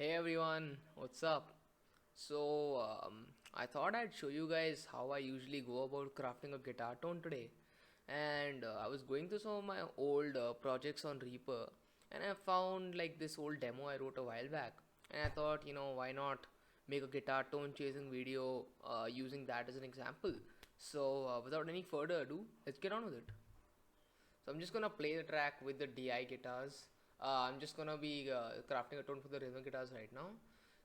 Hey everyone, what's up? I thought I'd show you guys how I usually go about crafting a guitar tone today. And I was going through some of my old projects on Reaper, and I found like this old demo I wrote a while back. And I thought, why not make a guitar tone chasing video using that as an example? Without any further ado, let's get on with it. So I'm just gonna play the track with the DI guitars. I'm just gonna be crafting a tone for the rhythm guitars right now.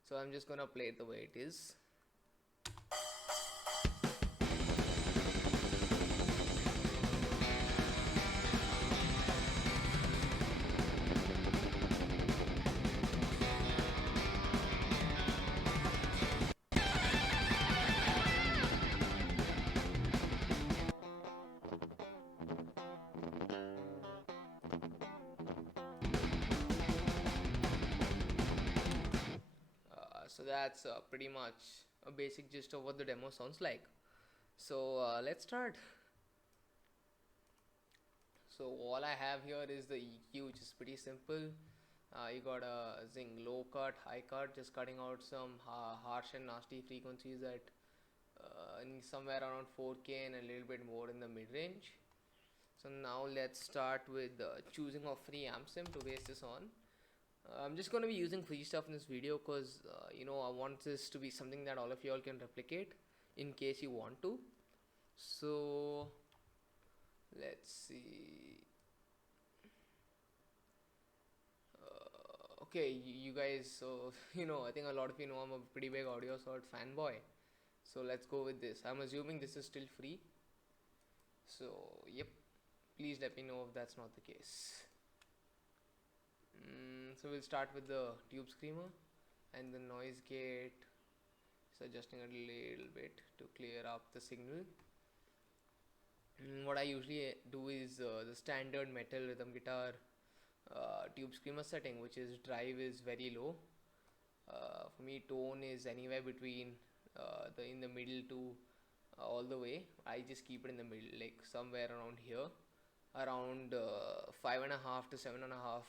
So I'm just gonna play it the way it is. So that's pretty much a basic gist of what the demo sounds like. Let's start. So all I have here is the EQ, which is pretty simple. You got a zing low cut, high cut, just cutting out some harsh and nasty frequencies at somewhere around 4K and a little bit more in the mid range. So now let's start with choosing a free amp sim to base this on. I'm just going to be using free stuff in this video because I want this to be something that all of you all can replicate in case you want to. So let's see. Okay, you guys, so I think a lot of you know I'm a pretty big audio sort fanboy. So let's go with this. I'm assuming this is still free. So yep, please let me know if that's not the case. So we'll start with the tube screamer, and the noise gate is adjusting a little bit to clear up the signal. What I usually do is the standard metal rhythm guitar tube screamer setting, which is drive is very low. For me, tone is anywhere between in the middle to all the way. I just keep it in the middle, like somewhere around here, around 5.5 to 7.5.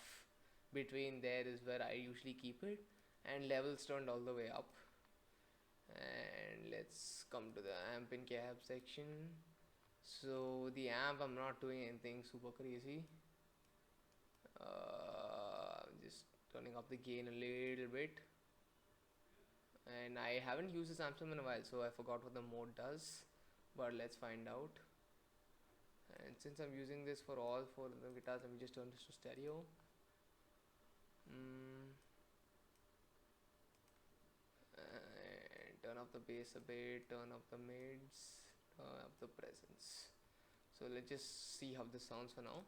Between there is where I usually keep it, and levels turned all the way up. And let's come to the amp and cab section. So the amp, I'm not doing anything super crazy. Just turning up the gain a little bit. And I haven't used this amp sim in a while, so I forgot what the mode does, but let's find out. And since I'm using this for all four of the guitars, let me just turn this to stereo. And turn up the bass a bit, turn up the mids, turn up the presence. So let's just see how this sounds for now.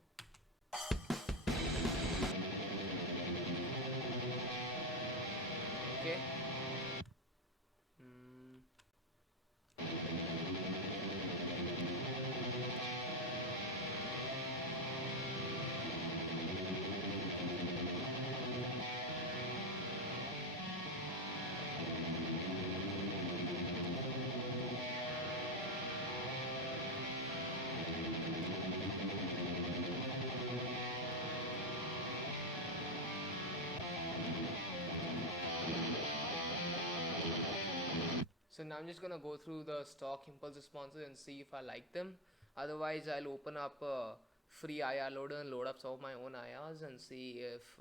Okay. So now I'm just gonna go through the stock impulse responses and see if I like them. Otherwise, I'll open up a free IR loader and load up some of my own IRs and see if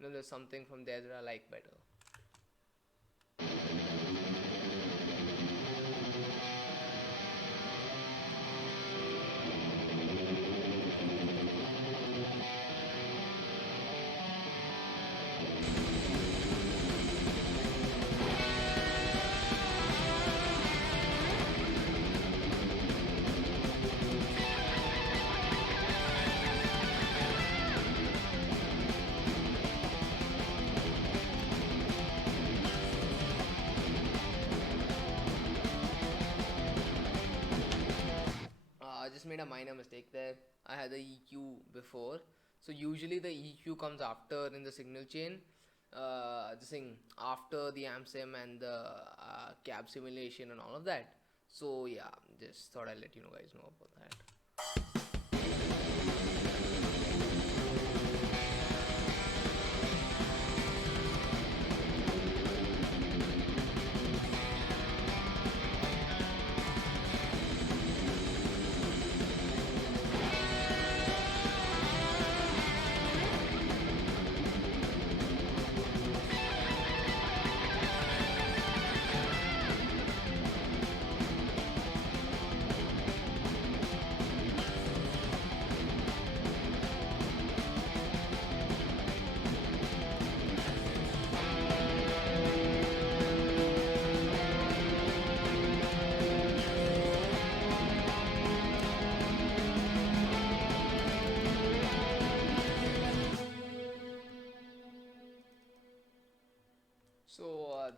there's something from there that I like better. I just made a minor mistake there. I had the EQ before, so usually the EQ comes after in the signal chain. This thing after the amp sim and the cab simulation and all of that. So yeah, just thought I'd let you guys know about that.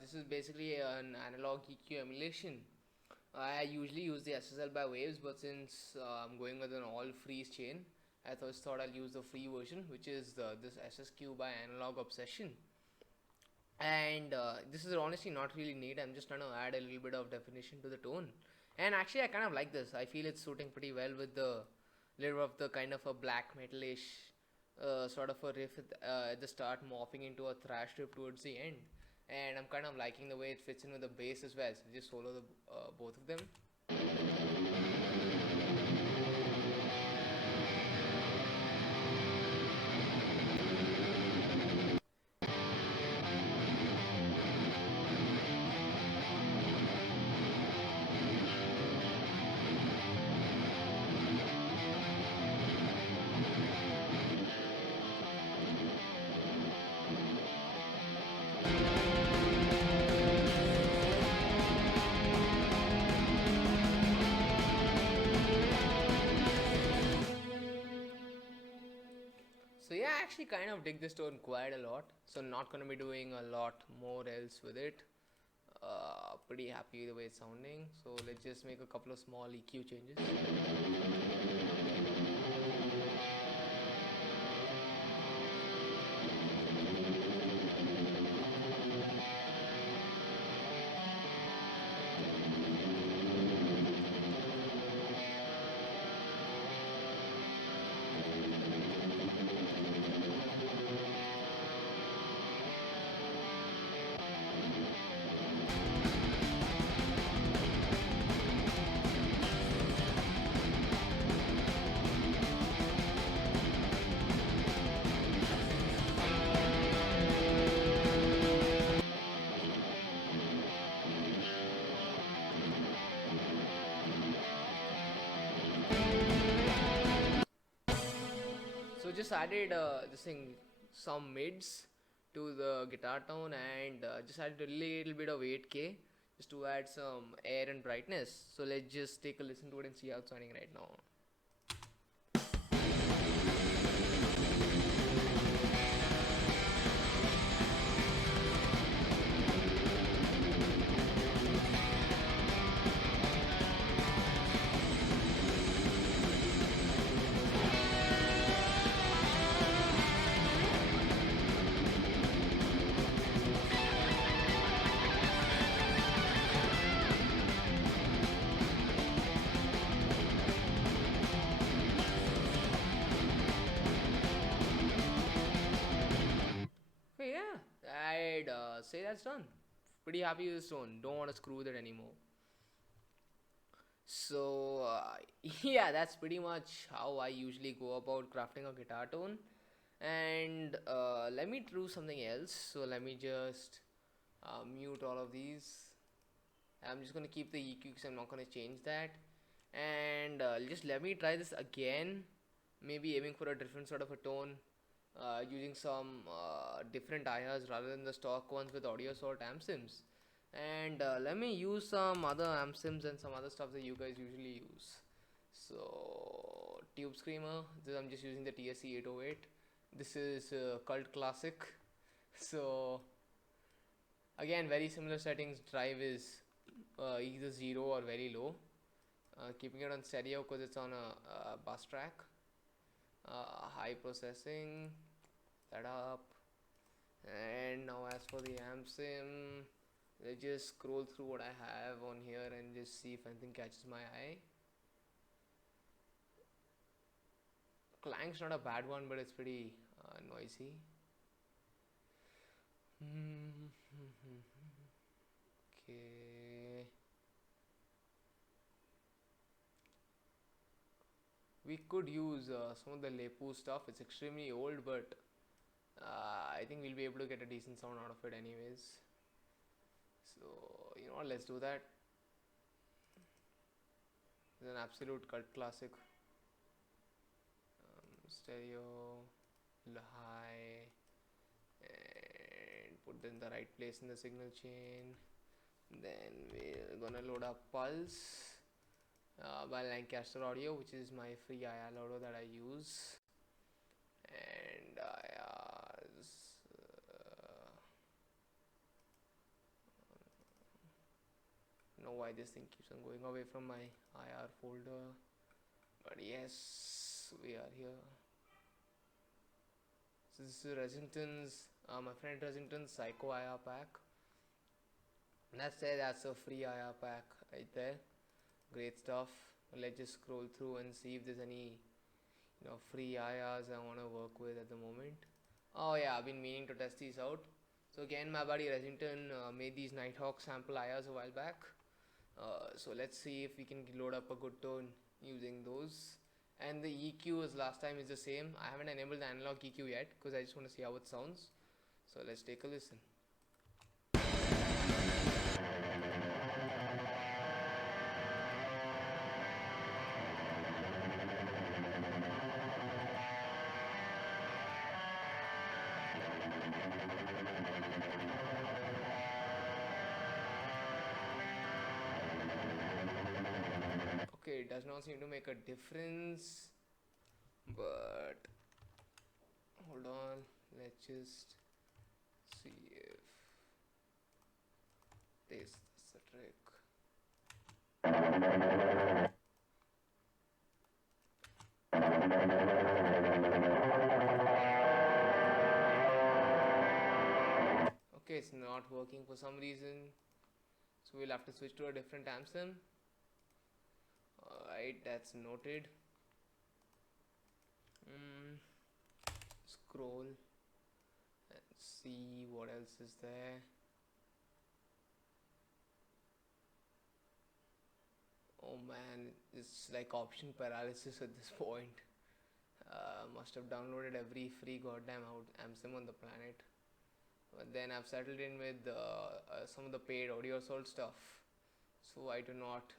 This is basically an analog EQ emulation. I usually use the SSL by Waves, but since I'm going with an all freeze chain, I first thought I'll use the free version, which is this SSQ by Analog Obsession. And this is honestly not really neat. I'm just trying to add a little bit of definition to the tone. And actually, I kind of like this. I feel it's suiting pretty well with the little of the kind of a black metalish sort of a riff at the start, morphing into a thrash riff towards the end. And I'm kind of liking the way it fits in with the bass as well. So just solo the both of them. So yeah, I actually kind of dig this tone quite a lot. So not gonna be doing a lot more else with it. Pretty happy the way it's sounding. So let's just make a couple of small EQ changes. So just added this thing, some mids to the guitar tone, and just added a little bit of 8K just to add some air and brightness. So let's just take a listen to it and see how it's sounding right now. Okay, yeah, I'd say that's done. Pretty happy with this tone. Don't want to screw with it anymore. So yeah, that's pretty much how I usually go about crafting a guitar tone. And let me do something else. So let me just mute all of these. I'm just gonna keep the EQ because I'm not gonna change that. And just let me try this again. Maybe aiming for a different sort of a tone, using some different IRs rather than the stock ones with audio sort amp sims. And let me use some other amp sims and some other stuff that you guys usually use. So Tube Screamer. I'm just using the TSC 808. This is cult classic. So again, very similar settings. Drive is either 0 or very low. Keeping it on stereo because it's on a bus track. High processing, that up. And now as for the amp sim, let's just scroll through what I have on here and just see if anything catches my eye. Clang's not a bad one, but it's pretty noisy. Okay. We could use some of the Lepu stuff. It's extremely old, but I think we'll be able to get a decent sound out of it anyways. So you know what, let's do that. It's an absolute cult classic. Stereo, high, and put in the right place in the signal chain. Then we're gonna load up Pulse by Lancaster Audio, which is my free IR loader that I use. And IRs, know why this thing keeps on going away from my IR folder. But yes, we are here. So this is Resinton's, my friend Resinton's Psycho IR pack. That's a free IR pack right there. Great stuff. Let's just scroll through and see if there's any free IRs I want to work with at the moment. Oh yeah, I've been meaning to test these out. So again, my buddy Resinton made these Nighthawk sample IRs a while back. So let's see if we can load up a good tone using those. And the EQ as last time is the same. I haven't enabled the analog EQ yet because I just want to see how it sounds. So let's take a listen. Okay, it does not seem to make a difference, but hold on, let's just see if this is the trick. Okay, it's not working for some reason, so we'll have to switch to a different amp sim. Alright, that's noted. Scroll and see what else is there. Oh man, it's like option paralysis at this point. Must have downloaded every free goddamn amp sim on the planet. But then I've settled in with some of the paid audio sold stuff, so I do not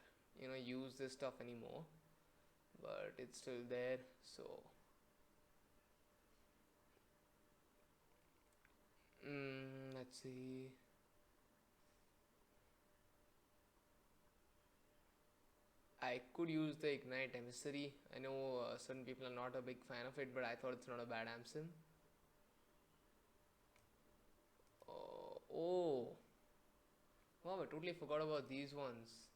use this stuff anymore, but it's still there. So let's see. I could use the Ignite Emissary. I know certain people are not a big fan of it, but I thought it's not a bad amp sim. Oh wow, I totally forgot about these ones.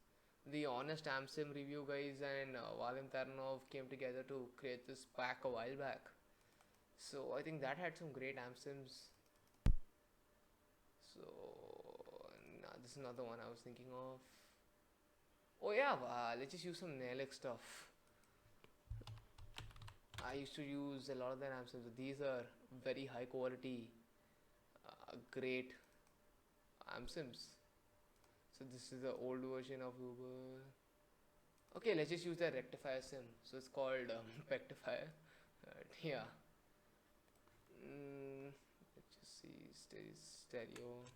The Honest Amp Sim review guys and Valim Taranov came together to create this pack a while back. So I think that had some great amp sims. So this is another one I was thinking of. Oh yeah, let's just use some Nelix stuff. I used to use a lot of their amp sims. These are very high quality, great amp sims. So this is the old version of Uber. Okay, let's just use the rectifier sim. So it's called rectifier. Yeah. Let's just see stereo.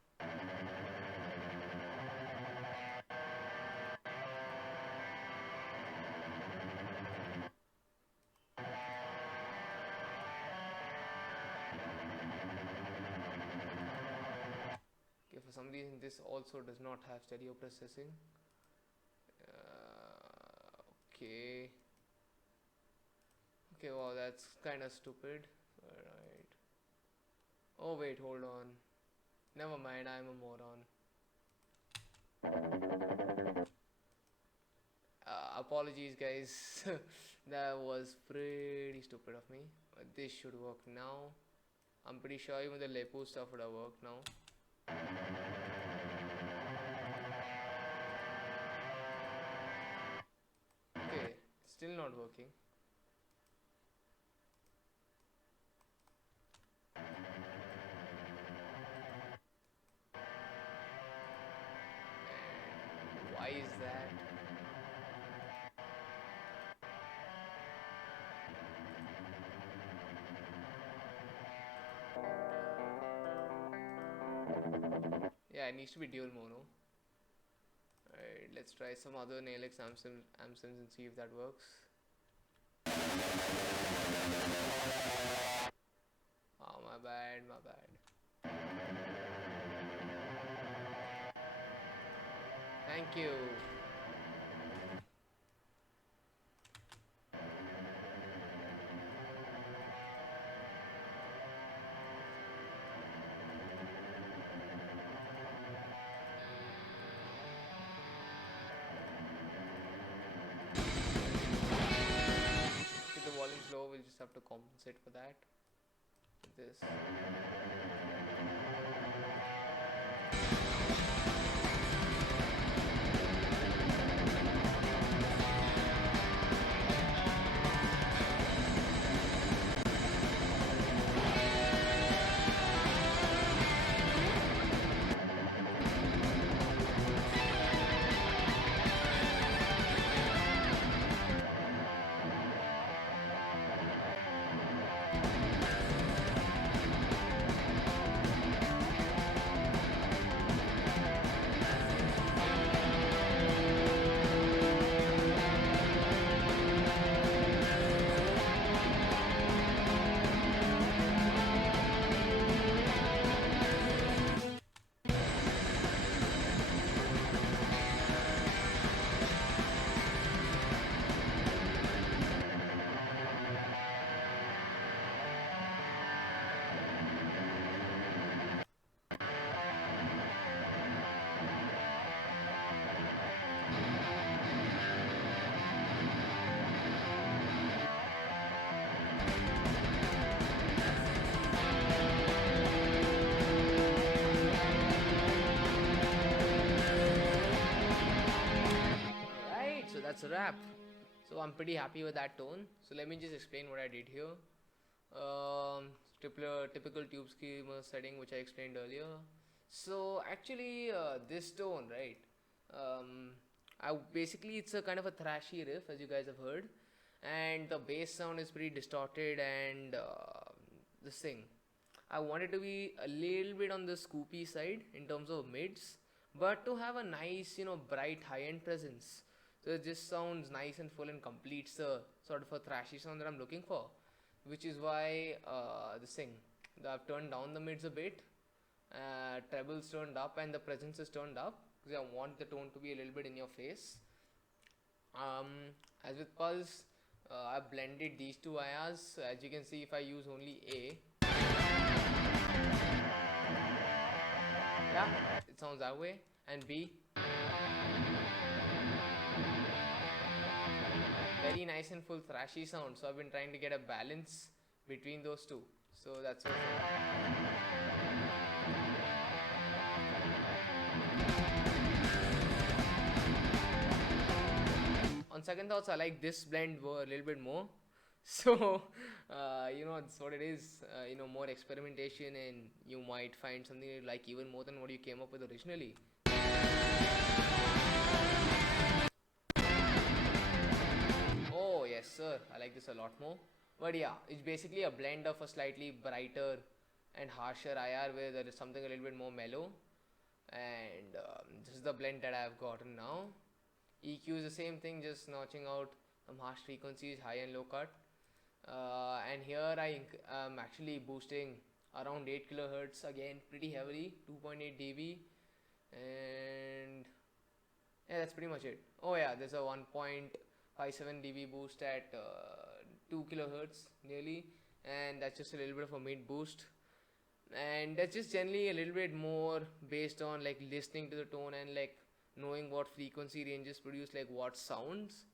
Okay, for some reason this also does not have stereo processing. Okay. Okay, well that's kind of stupid. Alright. Oh wait, hold on. Never mind, I'm a moron. Apologies guys. That was pretty stupid of me. But this should work now. I'm pretty sure even the Lepo stuff would have worked now. Okay, still not working. And why is that? Yeah, it needs to be dual mono. Alright, let's try some other Nailx amp sims and see if that works. Oh, my bad. Thank you. compensate for that. This. Alright, so that's a wrap. So I'm pretty happy with that tone. So let me just explain what I did here. Typical tube schema setting which I explained earlier. So actually this tone, right, basically it's a kind of a thrashy riff, as you guys have heard, and the bass sound is pretty distorted, and this thing, I wanted to be a little bit on the scoopy side in terms of mids, but to have a nice, bright high-end presence. So it just sounds nice and full and completes the sort of a thrashy sound that I'm looking for, which is why this thing, I've turned down the mids a bit, trebles turned up, and the presence is turned up because I want the tone to be a little bit in your face. As with pulse, I've blended these two IRs. So as you can see, if I use only A, yeah, it sounds that way, and B, very nice and full thrashy sound. So I've been trying to get a balance between those two. So that's what. On second thoughts, I like this blend a little bit more. So that's what it is. More experimentation, and you might find something you like even more than what you came up with originally. Oh yes sir, I like this a lot more. But yeah, it's basically a blend of a slightly brighter and harsher IR where there is something a little bit more mellow, and this is the blend that I have gotten now. EQ is the same thing, just notching out some harsh frequencies, high and low cut, and here I'm actually boosting around 8 kilohertz again pretty heavily, 2.8 dB, and yeah, that's pretty much it. Oh yeah, there's a 1.57 dB boost at 2 kilohertz nearly, and that's just a little bit of a mid boost, and that's just generally a little bit more based on like listening to the tone and like knowing what frequency ranges produce like what sounds,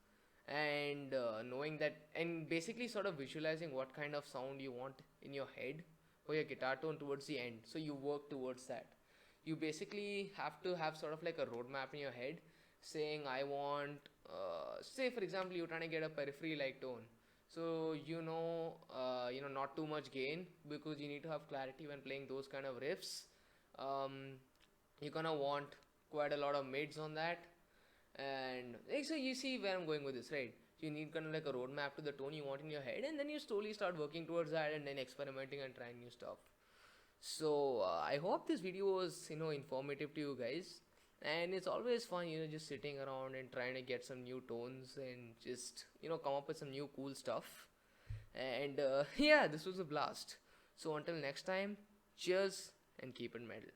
and knowing that, and basically sort of visualizing what kind of sound you want in your head for your guitar tone towards the end, so you work towards that. You basically have to have sort of like a roadmap in your head saying I want say for example you're trying to get a periphery like tone, so not too much gain because you need to have clarity when playing those kind of riffs. You're gonna want quite a lot of mids on that, and so you see where I'm going with this, right? You need kind of like a roadmap to the tone you want in your head, and then you slowly start working towards that and then experimenting and trying new stuff. So I hope this video was informative to you guys, and it's always fun just sitting around and trying to get some new tones and just come up with some new cool stuff, and yeah, this was a blast. So until next time, cheers and keep it metal.